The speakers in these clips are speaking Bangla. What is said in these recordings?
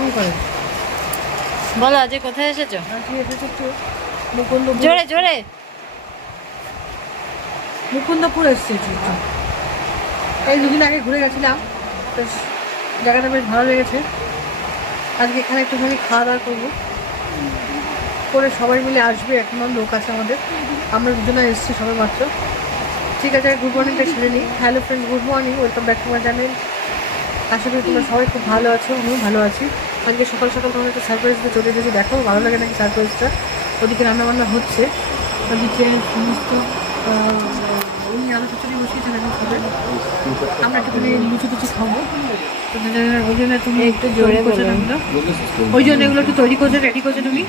এরকম করে। বলো আজকে কোথায় এসেছ? জোরে জোরে। মুকুন্দপুর এসেছি এই দুদিন আগে ঘুরে গেছিলাম। বেশ জায়গাটা বেশ ভালো লেগেছে। আজকে এখানে একটুখানি খাওয়া দাওয়া করব। করে সবাই মিলে আসবে এখনও লোক আছে আমাদের। আমরা দুজনে এসেছি সবাই মাত্র। ঠিক আছে গুড মর্নিংটা সেরে নিই। Hello friend good morning welcome back to my channel আশা করি তোমরা সবাই খুব ভালো আছো আমিও ভালো আছি। আজকে সকাল সকাল তোমার একটা সারপ্রাইজ দিয়ে চলে এসেছি। দেখো ভালো লাগে নাকি সারপ্রাইজটা ওদিকে রান্নাবান্না হচ্ছে। ওদিকে সমস্ত উনি আলু খিচুড়ি বসিয়েছেন এখন সবাই। আমরা একটুখানি লুচি টুচি খাব। ওই জন্য তুমি একটু জোরে করছ। ওই জন্য এগুলো একটু তৈরি করছ রেডি করছ তুমি?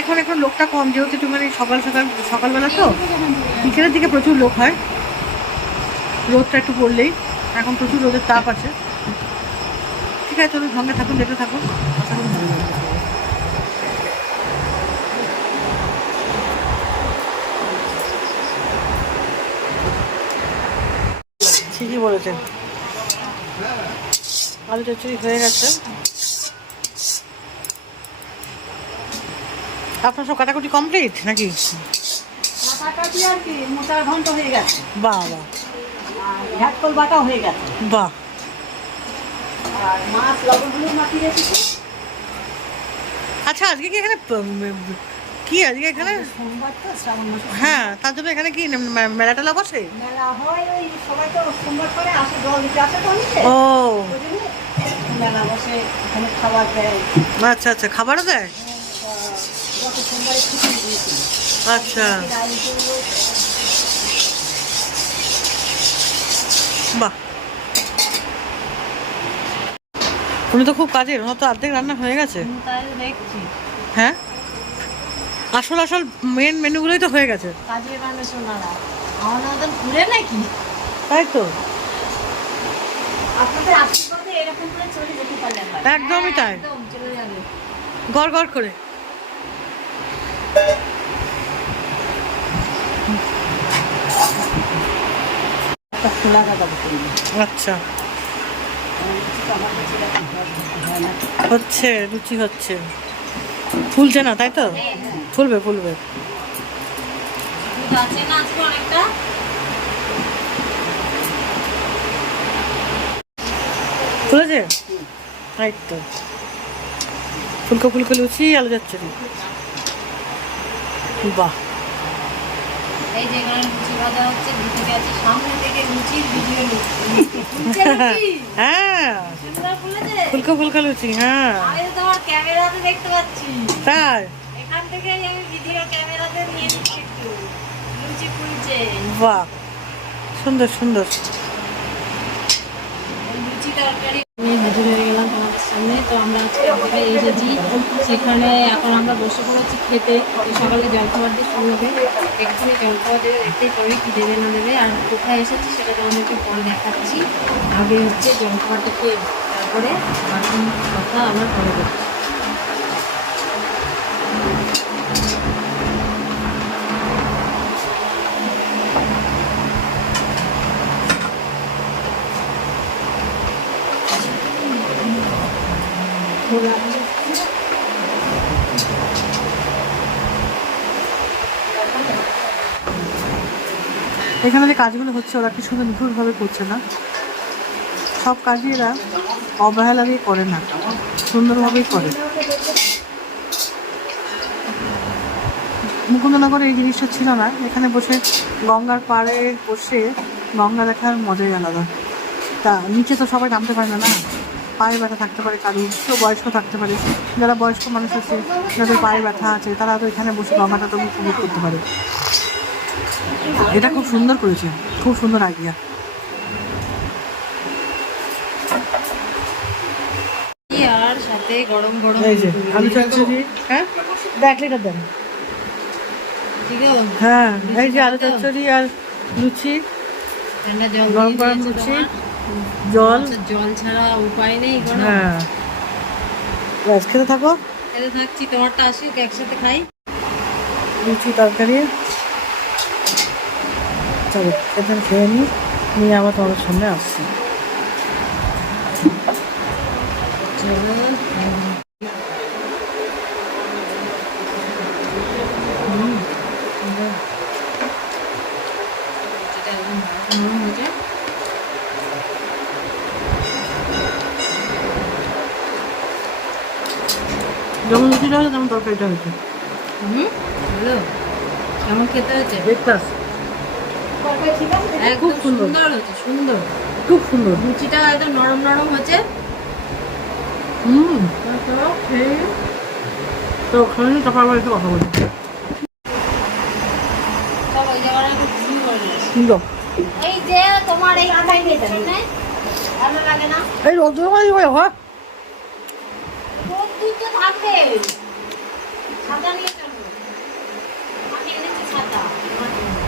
এখন এখন লোকটা কম যেহেতু একটু মানে সকাল সকাল সকালবেলা তো বিকেলের দিকে প্রচুর লোক হয়। রোদটা একটু পড়লেই এখন প্রচুর রোদের তাপ আছে। ঠিক আছে চলুন সঙ্গে থাকুন দেখতে থাকুন। আশা করি ভালো লাগবে। ঠিকই বলেছেন। আলু চচ্চড়ি হয়ে গেছে। আপনার সব কাটাকুটি কমপ্লিট নাকি? কাটাকাটি আর কি মোটা ঘন্ট হয়ে গেছে। বাহ বাহ। আর ঘাটকল বাটা হয়ে গেছে। বাহ। আর মাছ লবণ মাখিয়ে রেখেছি। আচ্ছা আজকে কি এখানে কি আজকে এখানে? সোমবার তো শ্রাবণ মাসে হ্যাঁ তার জন্য এখানে কি মেলা টেলা বসে? মেলা হয় ওই সবাই তো সোমবার করে আসে জল দিতে আসে তো ও। মেলা বসে এখানে খাবার দেয়। আচ্ছা আচ্ছা খাবারও দেয়? দিয়েছিল। আচ্ছা ডাল করব, বাহ উনি তো খুব কাজের ওনার তো অর্ধেক রান্না হয়ে গেছে। হ্যাঁ? আসল আসল মেন মেনুগুলোই তো হয়ে গেছে। কাজে মানুষ ওনারা আমার ঘুরে নাকি? তাই তো। আপনাদের আশীর্বাদে এরকম করে চলে যেতে পারলেন একদমই তাই। চলে গড় গড় করে। আচ্ছা আমার কাছে এরকম হয় না হচ্ছে, রুচি হচ্ছে। ফুলছে না, তাই তো? ফুলবে ফুলবে। ফুলেছে? তাই তো। ফুলকো ফুলকো লুচি আলু যাচ্ছে। বাহ। এই যে এখানে লুচি ভাজা হচ্ছে গেছে সামনে থেকে লুচির ভিডিও হ্যাঁ। ফুলকো ফুলকো লুচি হ্যাঁ। আমি তো তোমার ক্যামেরাতে দেখতে পাচ্ছি। তাই? এখান থেকে আমি ভিডিও ক্যামেরাতে নিয়ে নিচ্ছি একটু। লুচি ফুলছে। বাহ সুন্দর সুন্দর। লুচি তরকারি আমি হাজির হয়ে গেলাম সামনে, তো আমরা আজকে এসেছি। সেখানে এখন আমরা বসে পড়েছি খেতে। সকালে জলখাবার দিয়ে শুরু হবে? এক্ষুনি জলখাবার দেবে দেখতেই পারি কি দেবে না দেবে আর কোথায় এসেছি সেটা তোমাদেরকে পরে দেখাচ্ছি। আগে হচ্ছে জলখাবারটা খেয়ে তারপরে বাকি কথা আমরা পরে করছি এখানে যে কাজগুলো হচ্ছে, ওরা কি সুন্দর নিখুঁতভাবে করছে না। সব কাজই এরা অবহেলা দিয়ে করে না, সুন্দরভাবেই করে। মুকুন্দনগরে এই জিনিসটা ছিল না। এখানে বসে গঙ্গার পাড়ে বসে গঙ্গা দেখার মজাই আলাদা। তা নিচে তো সবাই নামতে পারে না না? পায়ে ব্যথা থাকতে পারে কারু কেউ বয়স্ক থাকতে পারে। যারা বয়স্ক মানুষ আছে, যাদের পায়ে ব্যথা আছে, তারা তো এখানে বসে গঙ্গাটা তো উপভোগ করতে পারে। এটা খুব সুন্দর করেছে। খুব সুন্দর আইডিয়া আর সাথে গরম গরম এই যে আলু চচ্চড়ি হ্যাঁ? দেন। হ্যাঁ এই যে আলু চচ্চড়ি আর লুচি। গরম গরম লুচি। জল। আচ্ছা, জল ছাড়া উপায় নেই কোনো। হ্যাঁ। খেতে থাকো। এতে থাকছি তোমারটা আসুক একসাথে খাই। লুচি তরকারি। চলো এখানে খেয়ে নিই নিয়ে আবার তোমাদের সামনে আসছি চলো হুম, সুন্দর। এটা একদম নরম হয়েছে যেমন লুচিটা হয়েছে তেমন তরকারিটা হয়েছে হুম ভালো কেমন খেতে হয়েছে ব্রেকফাস্ট তরকারি ঠিক আছে একদম খুব সুন্দর। সুন্দর হয়েছে সুন্দর। খুব সুন্দর। লুচিটা একদম নরম নরম হয়েছে। হুম। তো ওখানে তারপর আবার কথা বলি। সব ওই জায়গাটা একটু ঘুরি করে দিয়েছে সুন্দর। এই যে তোমার এই ভালো লাগে না? এই রোদ্দুর মাঝে হয়। রোদ্দুর তো থাকবে ছাতা নিয়ে চলবো আমি এনেছি ছাতা আমার জন্য।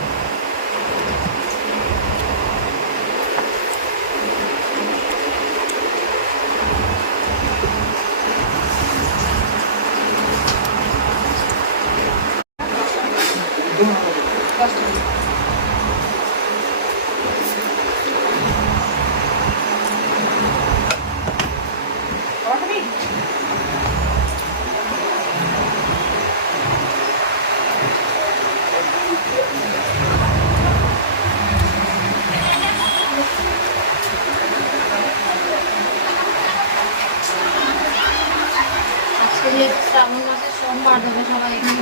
সোমবার সবাই এখানে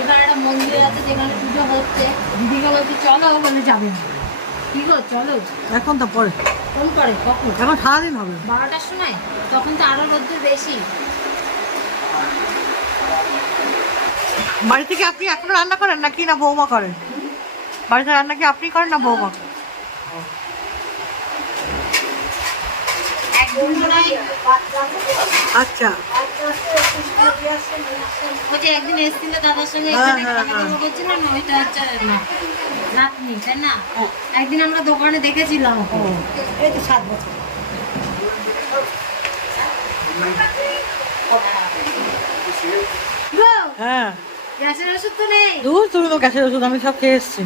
এখানে একটা মন্দির আছে যেখানে পুজো হচ্ছে চলো যাবে না চলো এখন তো পরে। ফোন করে কখন এখন সারাদিন হবে। বারোটার সময় তখন তো আরও রোদ্দুর বেশি বাড়ি থেকে আপনি এখনও রান্না করেন নাকি না বৌমা করেন বাড়িতে রান্না কি আপনি করেন না বৌমা একদিন মনে হয় আচ্ছা। ওই একদিন এসেছিল দাদার সঙ্গে হ্যাঁ, এখানে হ্যাঁ, খাওয়া দাওয়া ওইটা হচ্ছে নাতনি তাই না? একদিন আমরা দোকানে দেখেছিলাম এই তো সাত বছর। হ্যাঁ। গ্যাসের ওষুধ তো নেই। দূর তুমি তো গ্যাসের ওষুধ আমি সব খেয়ে এসেছি।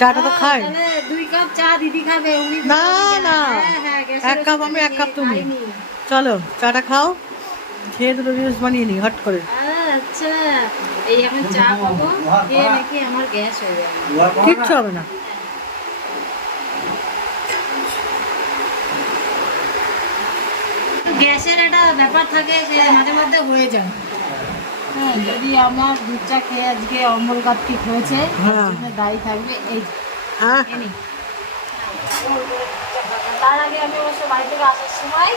চাটা তো ও, খাই। দুই কাপ চা দিদি খাবে উনি না, না। হ্যাঁ, হ্যাঁ, এক কাপ আমি, এক কাপ তুমি। চলো চাটা খাও। খেয়ে দুটো জিনিস বানিয়ে নিই হট করে। আচ্ছা এই চা খাব খেয়ে নাকি আমার গ্যাস হয়ে যাবে। কিচ্ছু হবে না। গ্যাসের একটা ব্যাপার থাকে সে মাঝে মধ্যে হয়ে যায়। হ্যাঁ যদি আমার দুধ চা খেয়ে আজকে অম্বল কার্তিক হয়েছে হ্যাঁ। দায়ী থাকবে এই হ্যাঁ তার আগে আমি অবশ্য বাড়ি থেকে আসার সময়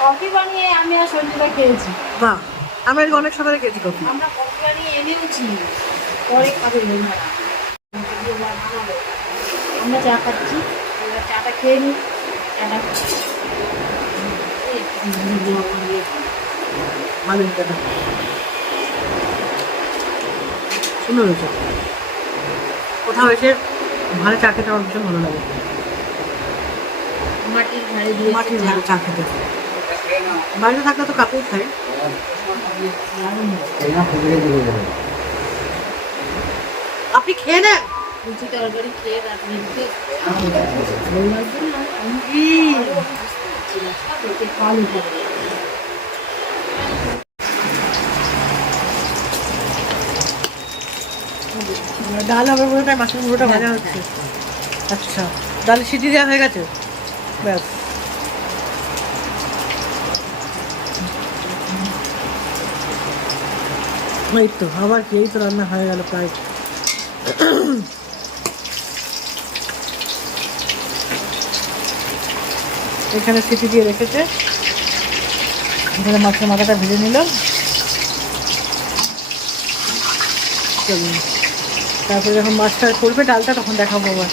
কফি বানিয়ে আমি আর সঞ্জিতা খেয়েছি বাহ আমি আজকে অনেক সকালে খেয়েছি কফি আমরা কফি বানিয়ে এনেওছি পরে খাবে আমরা চা খাচ্ছি এবার চাটা খেয়ে নিই চাটা। ভালো হয়েছে কোথাও এসে ভালো চা খেতে আমার ভীষণ ভালো লাগে। মাটির ঘাড়ে দিয়ে মাটির ভালো চা খেতে। বাড়িতে থাকলে তো কাপেই খাই আপনি খেয়ে নেন। লুচি তরকারি খেয়ে উঠে ডাল হবে তাই মাছের মুড়োটা ভাজা হচ্ছে। আচ্ছা ডাল সিটি দেওয়া হয়ে গেছে? ব্যাস। এই তো আবার কি? এই তো রান্না হয়ে গেল প্রায়। এখানে সিটি দিয়ে রেখেছে। এখানে মাছের মাথাটা ভেজে নিলাম। চলুন। তারপরে যখন মাছটা করবে ডালটা তখন দেখাবো আবার।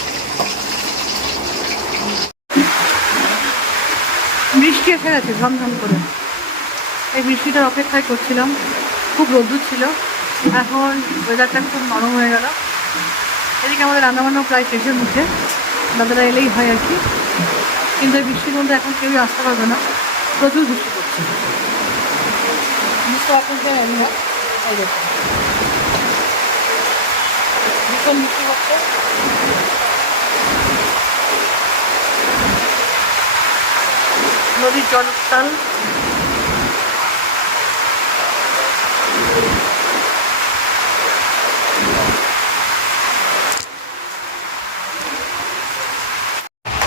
বৃষ্টি এসে গেছে ঝমঝম করে। এই বৃষ্টিটার অপেক্ষায় করছিলাম খুব রোদ্দুর ছিল। এখন ওয়েদারটা খুব নরম হয়ে গেল। এদিকে আমাদের রান্নাবান্না প্রায় শেষের মুখে। দাদারা এলেই হয় আর কি। কিন্তু এই বৃষ্টির মধ্যে এখন কেউই আসতে পারবে না। প্রচুর বৃষ্টি বৃষ্টি এখন যে এলো না, হচ্ছে নদীর জলস্থান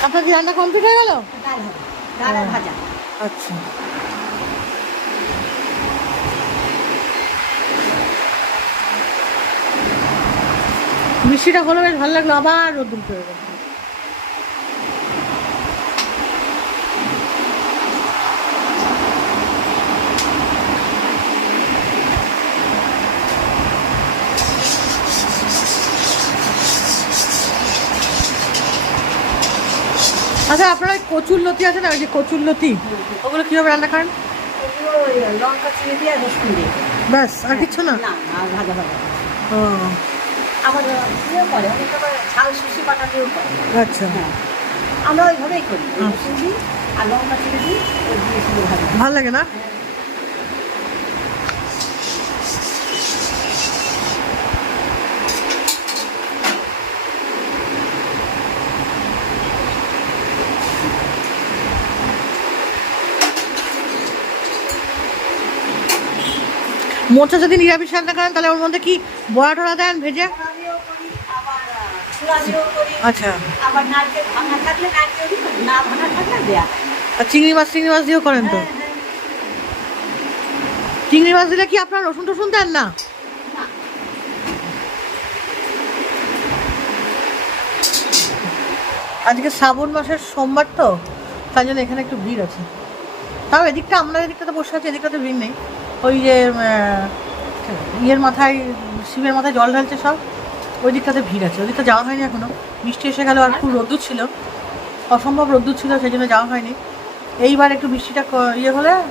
আপনার কি রান্না কমপ্লিট হয়ে গেল? ভাজা। আচ্ছা। বৃষ্টিটা হলো বেশ ভালো লাগল আবার রোদ্দুর পড়ে গেল। আচ্ছা আপনারা ওই কচুর লতি আছে না ওই যে কচুর লতি? ওগুলো কীভাবে রান্না করেন? ওগুলো লঙ্কা চিড়ে দিয়ে ব্যাস আর কিচ্ছু না? না ভাজা ভাজা। ও। আবার ইয়েও করে অনেকে ঝাল বাটা দিয়েও করে আচ্ছা। হ্যাঁ। আমরা ওইভাবেই করি ওই আর লঙ্কা দিই ওই দিয়ে শুধু ভাজা। ভালো লাগে না? মোচা যদি নিরামিষ রান্না করেন তাহলে ওর মধ্যে কি বড়া টড়া দেন ভেজে পোড়া দিয়েও করি আবার করি। আচ্ছা। আবার নারকেল ভাঙা থাকলে নারকেল না ভাঙা থাকলে দেয়া আর চিংড়ি মাছ চিংড়ি মাছ দিয়েও করেন তো? হ্যাঁ, হ্যাঁ। চিংড়ি মাছ দিলে কি আপনার রসুন টসুন দেন না? না, আজকে শ্রাবণ মাসের সোমবার তো তাই জন্য এখানে একটু ভিড় আছে। তাও এদিকটা আমরা এদিকটাতে বসে আছি এদিকটাতে ভিড় নেই। ওই যে ইয়ের মাথায় শিবের মাথায় জল ঢালছে সব। ওই দিকটাতে ভিড় আছে। ওদিকটা যাওয়া হয়নি এখনও। বৃষ্টি এসে গেল আর খুব রোদ্দুর ছিল। অসম্ভব রোদ্দুর ছিল সেই জন্য যাওয়া হয়নি। এইবার একটু বৃষ্টিটা ক- ইয়ে হলে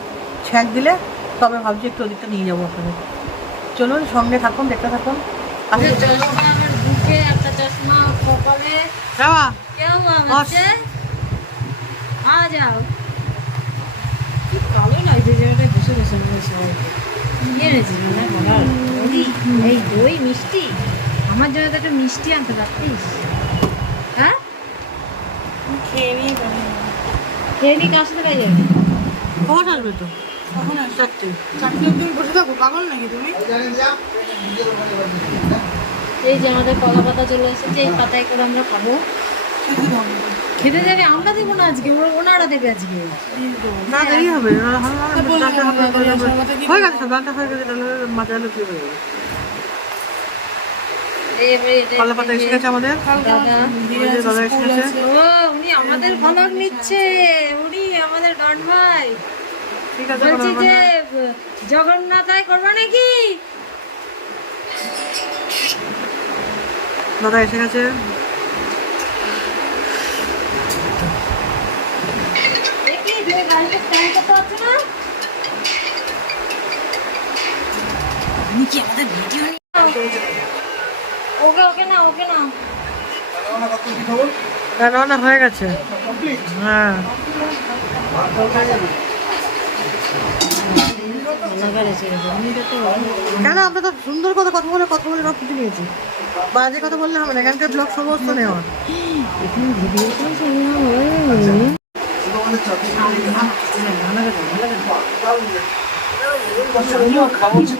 ছ্যাঁক দিলে তবে ভাবছি একটু ওদিকটা নিয়ে যাব আপনাদের। চলুন সঙ্গে থাকুন দেখতে থাকুন। এই দই মিষ্টি? আমার জন্য তো একটা মিষ্টি আনতে পারতিস হ্যাঁ? খেয়ে নিয়ে খেয়ে নি কার সাথে যাবে? কখন আসবে তো? কখন আসবে? চারটে। চারটে অব্দি বসে থাকো পাগল নাকি তুমি? এই যে আমাদের কলা পাতা চলে এসেছে এই পাতায় করে আমরা খাব। খেতে যাবে? আমরা দেবো না আজকে ওনারা দেবে আজকে। না দেরি হবে। হয়ে গেছে হয়ে গেছে মাথা হয়ে যাবে কলা পাতা এসে গেছে আমাদের। দাদা এসে গেছে। ও উনি আমাদের ভ্লগ নিচ্ছে। উনি আমাদের ডন ভাই। ঠিক আছে বলছি যে জগন্নাথায় করব নাকি? দাদা এসে গেছে। দেখি তুমি গাড়িতে স্ট্যান্ড করতে পারছ না? উনি কি আমাদের ভিডিও ওকে ওকে না ওকে না বান্না হয়ে গেছে। হ্যাঁ। কেন? আমরা তো সুন্দর করে কথা বলে কথা বলে সব কিছু নিয়েছি। বাজে কথা বললে হবে না এখানকার ব্লগ সমস্ত নেওয়া। আমাদের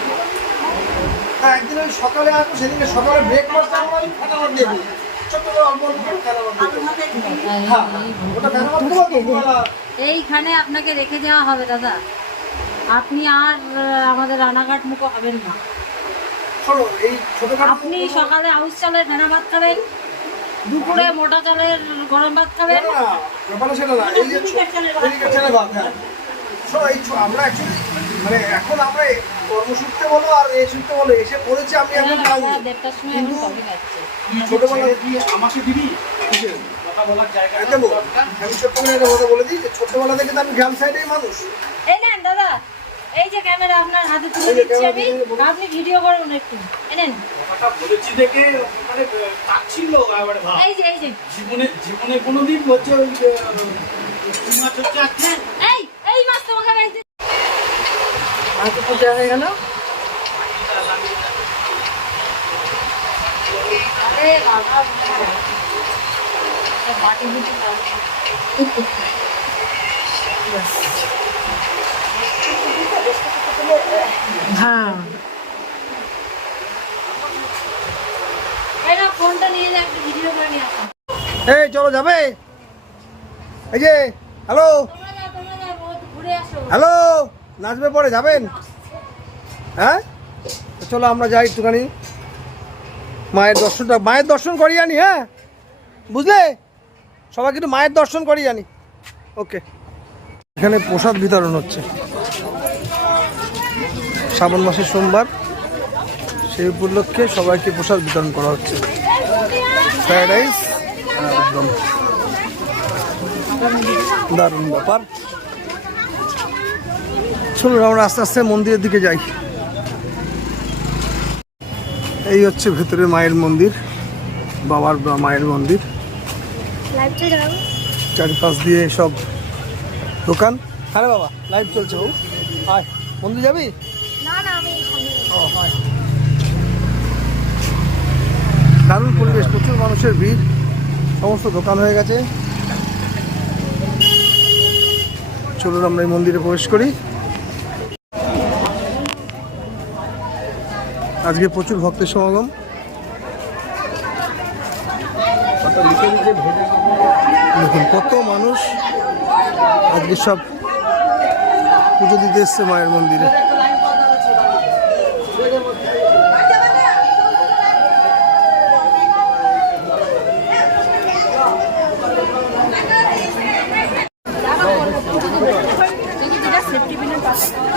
হ্যাঁ একদিন আমি সকালে আসব সেদিনকে সকালে ব্রেকফাস্ট আমরা দেবো। হ্যাঁ দুবেলা এইখানে আপনাকে রেখে দেওয়া হবে দাদা। আপনি আর আমাদের রানাঘাট মুখো হবেন না। আপনি সকালে আউশ চালের ভেনা ভাত খাবেন দুপুরে মোটা চালের গরম ভাত খাবেন। হ্যাঁ। আমরা মানে এখন আমরা এই কর্মসূত্রে বলো আর এই সূত্রে বলো এসে পড়েছে আমি এখন ছোটবেলা আমাকে দিবি? আমি কথা বলে দিই যে ছোটবেলা থেকে তো আমি গ্রাম সাইডেই মানুষ। এই নেন দাদা এই যে ক্যামেরা আপনার হাতে তুলে দিচ্ছি আমি আপনি ভিডিও করুন একটু। এনেন কথা বলেছি দেখে মানে কাটছিল এবারে ভাব এই যে এই যে। জীবনে জীবনে কোনোদিন হচ্ছে ওই এই এই মাছ পূজা হয়ে গেল। হ্যাঁ। এই চলো যাবে। এই যে হ্যালো। হ্যালো। নাচবে পরে, যাবেন? হ্যাঁ? চলো আমরা যাই একটুখানি। মায়ের দর্শনটা, মায়ের দর্শন করি জানি হ্যাঁ? বুঝলে? সবাইকে একটু মায়ের দর্শন করি জানি ওকে। এখানে প্রসাদ বিতরণ হচ্ছে। শ্রাবণ মাসের সোমবার। সেই উপলক্ষে সবাইকে প্রসাদ বিতরণ করা হচ্ছে। ফ্রাইড রাইস একদম দারুণ ব্যাপার। চলুন আমরা আস্তে আস্তে মন্দিরের দিকে যাই। এই হচ্ছে ভেতরে মায়ের মন্দির বাবার মায়ের মন্দির। চারিপাশ দিয়ে সব দোকান। হ্যাঁ বাবা লাইভ চলছে ও আয় মন্দির যাবি। দারুণ পরিবেশ প্রচুর মানুষের ভিড়। সমস্ত দোকান হয়ে গেছে। চলুন আমরা এই মন্দিরে প্রবেশ করি। আজকে প্রচুর ভক্তের সমাগম। দেখুন, কত মানুষ আজকে সব পুজো দিতে এসছে মায়ের মন্দিরে।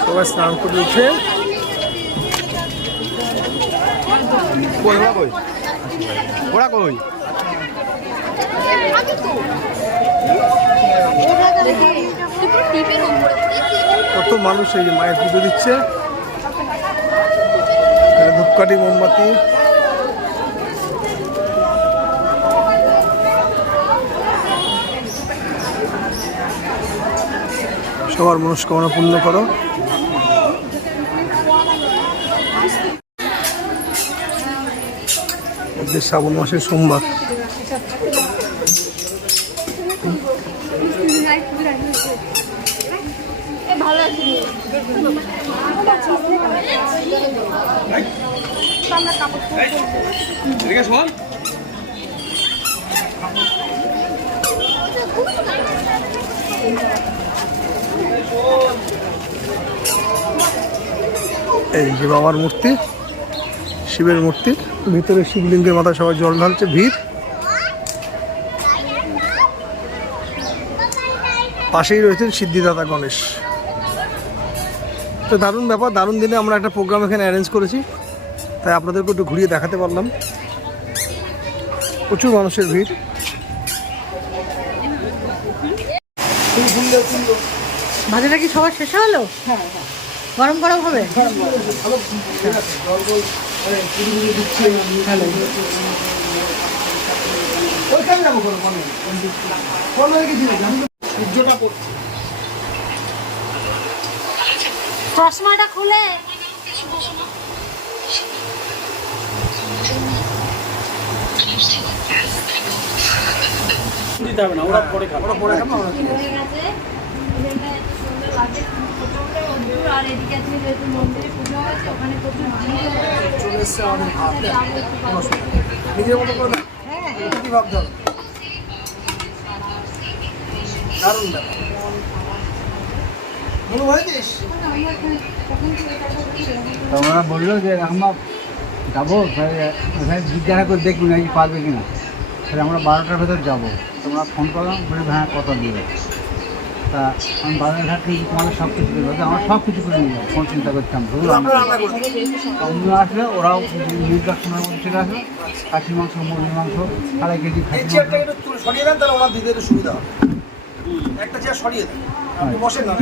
সবাই স্নান করে উঠে ওরা কই? কত মানুষ এই যে মায়ের পুজো দিচ্ছে? ধূপকাঠি, মোমবাতি। সবার মনস্কামনা পূর্ণ করো। আজকে শ্রাবণ মাসের সোমবার। এই যে বাবার মূর্তি শিবের মূর্তি। ভিতরে শিবলিঙ্গের মাথায় সবাই জল ঢালছে ভিড়। পাশেই রয়েছেন সিদ্ধিদাতা গণেশ। তো দারুণ ব্যাপার দারুণ দিনে আমরা একটা প্রোগ্রাম এখানে অ্যারেঞ্জ করেছি। তাই আপনাদেরকে একটু ঘুরিয়ে দেখাতে পারলাম। প্রচুর মানুষের ভিড়। ভাজাটা কি সবার শেষ হলো? গরম গরম হবে? ওইখানে যাব কোনো কোনো কোনো কিছু নেই আমি সূর্যটা পড়ছে চশমাটা খুলে। দিতে হবে না ওরা পরে খাবে। ওরা পরে খাব রোদ্দুর আর এদিকে আছে যেহেতু মন্দিরে পুজো হয়েছে ওখানে প্রচুর ভিড় চলে এসছে অনেক ভাত যাব একটু কোনো অসুবিধা নেই। নিজের মতো করে দাও। কি ভাবতে হবে দারুণ ব্যাপার। মনে হয়েছিস তোমরা বলল যে আমরা যাব ওখানে জিজ্ঞাসা করে দেখুন নাকি পারবে কি না তাহলে আমরা বারোটার ভেতর যাব। তোমরা ফোন করলাম বলে হ্যাঁ কত দিবে। তা আমি বাজার ঘাট থেকে তোমাদের সব কিছু দেবো আমার সব কিছু করে নিয়ে যাব। কোন চিন্তা করতাম রান্না অন্য আসলে ওরাও নির্বাচনের মধ্যে চলে আসবে খাসির মাংস মুরগির মাংস আড়াই কেজি সরিয়ে দেন তাহলে ওনার দিতে একটু সুবিধা হবে। একটা চেয়ার সরিয়ে দেন। আপনি বসেন না।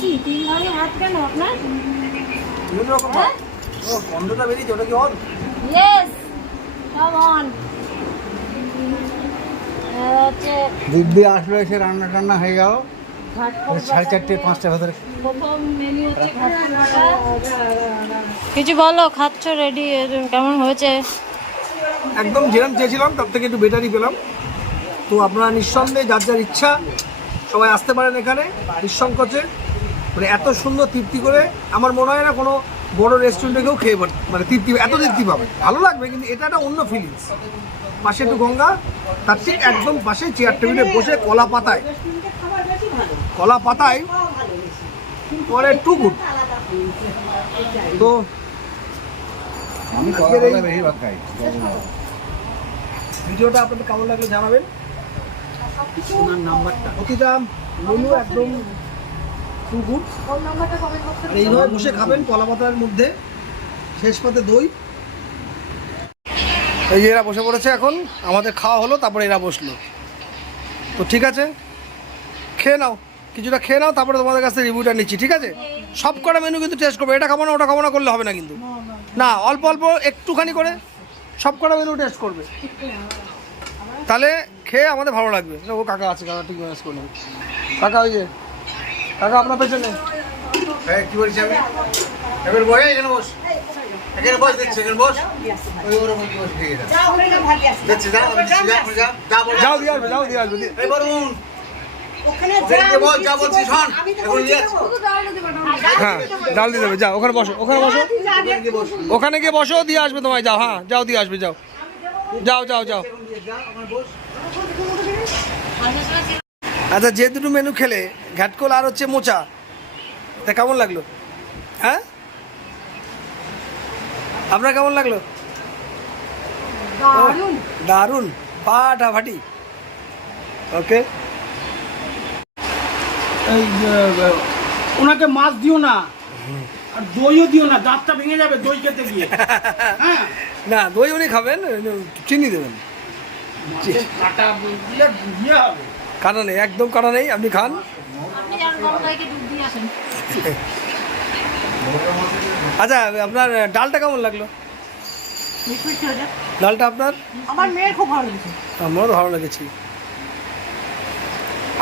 কি তিন ধরনের ভাত কেন আপনার? বিভিন্ন রকম ও গন্ধটা বেরিয়েছে ওটা কি অন? ইয়েস কাম অন দিব্যি আসলো এসে রান্না টান্না হয়ে গেল। সাড়ে চারটে পাঁচটা ভেতরে। মেনু কিছু বলো খাচ্ছ রেডি কেমন হয়েছে? একদম যেরকম চেয়েছিলাম তার থেকে একটু বেটারই পেলাম। তো আপনারা নিঃসন্দেহে যার যার ইচ্ছা সবাই আসতে পারেন এখানে নিঃসংকোচে মানে এত সুন্দর তৃপ্তি করে আমার মনে হয় না কোনো বড় রেস্টুরেন্টে কেউ খেয়ে পার- মানে তৃপ্তি এত তৃপ্তি পাবে। ভালো লাগবে কিন্তু এটা একটা অন্য ফিলিংস পাশে একটু গঙ্গা তার ঠিক একদম পাশে চেয়ার টেবিলে বসে কলা পাতায়। কলা পাতায় পরে টু গুড। তো ভিডিওটা আপনাদের কেমন লাগল জানাবেন? ওনার নাম্বারটা। মেনু একদম টু গুড। এইভাবে বসে খাবেন কলা পাতার মধ্যে। শেষ পাতে দই। এই যে এরা বসে পড়েছে এখন আমাদের খাওয়া হলো তারপরে এরা বসল। তো ঠিক আছে খেয়ে নাও কিছুটা খেয়ে নাও তারপরে তোমাদের কাছে রিভিউটা নিচ্ছি ঠিক আছে? সব কটা মেনু কিন্তু টেস্ট করবে এটা খাব না ওটা খাব না করলে হবে না কিন্তু। না অল্প অল্প একটুখানি করে সব কটা মেনু টেস্ট করবে। তাহলে খেয়ে আমাদের ভালো লাগবে। ও কাকা আছে কাকা ঠিক ম্যানেজ করে নেবে। কাকা ওই যে কাকা আপনার পেছনে। কি বলছি আমি? এবার বসে এখানে বস। এখানে বস দেখছি এখানে বস। ওই ওর ওপর বস ঠিক আছে যাও ওখানে আছে দেখছি দিয়ে আসবে দিয়ে আসবে এই ডাল দিয়ে দেবে যাও ওখানে বসো ওখানে বসো। ওখানে গিয়ে বসো দিয়ে আসবে তোমায় যাও হ্যাঁ যাও দিয়ে আসবে যাও। যাও যাও যাও। আচ্ছা যে দুটো মেনু খেলে ঘ্যাটকোল আর হচ্ছে মোচা তা কেমন লাগল? হ্যাঁ? আপনার কেমন লাগল? দারুণ দারুণ ফাটাফাটি। ওকে এই ওনাকে মাছ দিও না আর দইও দিও না দাঁতটা ভেঙে যাবে দই খেতে গিয়ে। হ্যাঁ। না দই উনি খাবেন চিনি দেবেন। কাটা নেই একদম কাটা নেই আপনি খান। আচ্ছা আপনার ডালটা কেমন লাগল? ডালটা আপনার? আমার মেয়ের খুব ভালো লেগেছে। আমারও ভালো লেগেছে।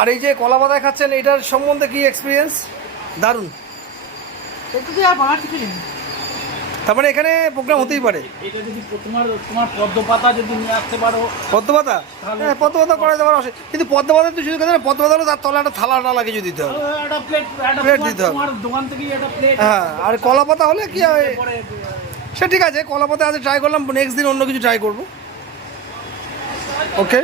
আর এই যে কলা বাদায় খাচ্ছেন এটার সম্বন্ধে কি এক্সপিরিয়েন্স দারুণ। একটু কি আর বলার কিছু নেই। তার মানে এখানে প্রোগ্রাম হতেই পারে। এটা যদি তোমার তোমার পদ্ম যদি নিয়ে আসতে পারো পদ্ম পাতা হ্যাঁ পদ্ম পাতা করা যেতে অসুবিধা- কিন্তু পদ্ম পাতা তো শুধু না, পদ্ম পাতা হলে তার তলা একটা থালা টালা কিছু দিতে হবে। প্লেট দিতে হবে। দোকান থেকেই একটা প্লেট হ্যাঁ আর কলা পাতা হলে কি হয়? সে ঠিক আছে কলা পাতা আজ ট্রাই করলাম নেক্সট দিন অন্য কিছু ট্রাই করব। ওকে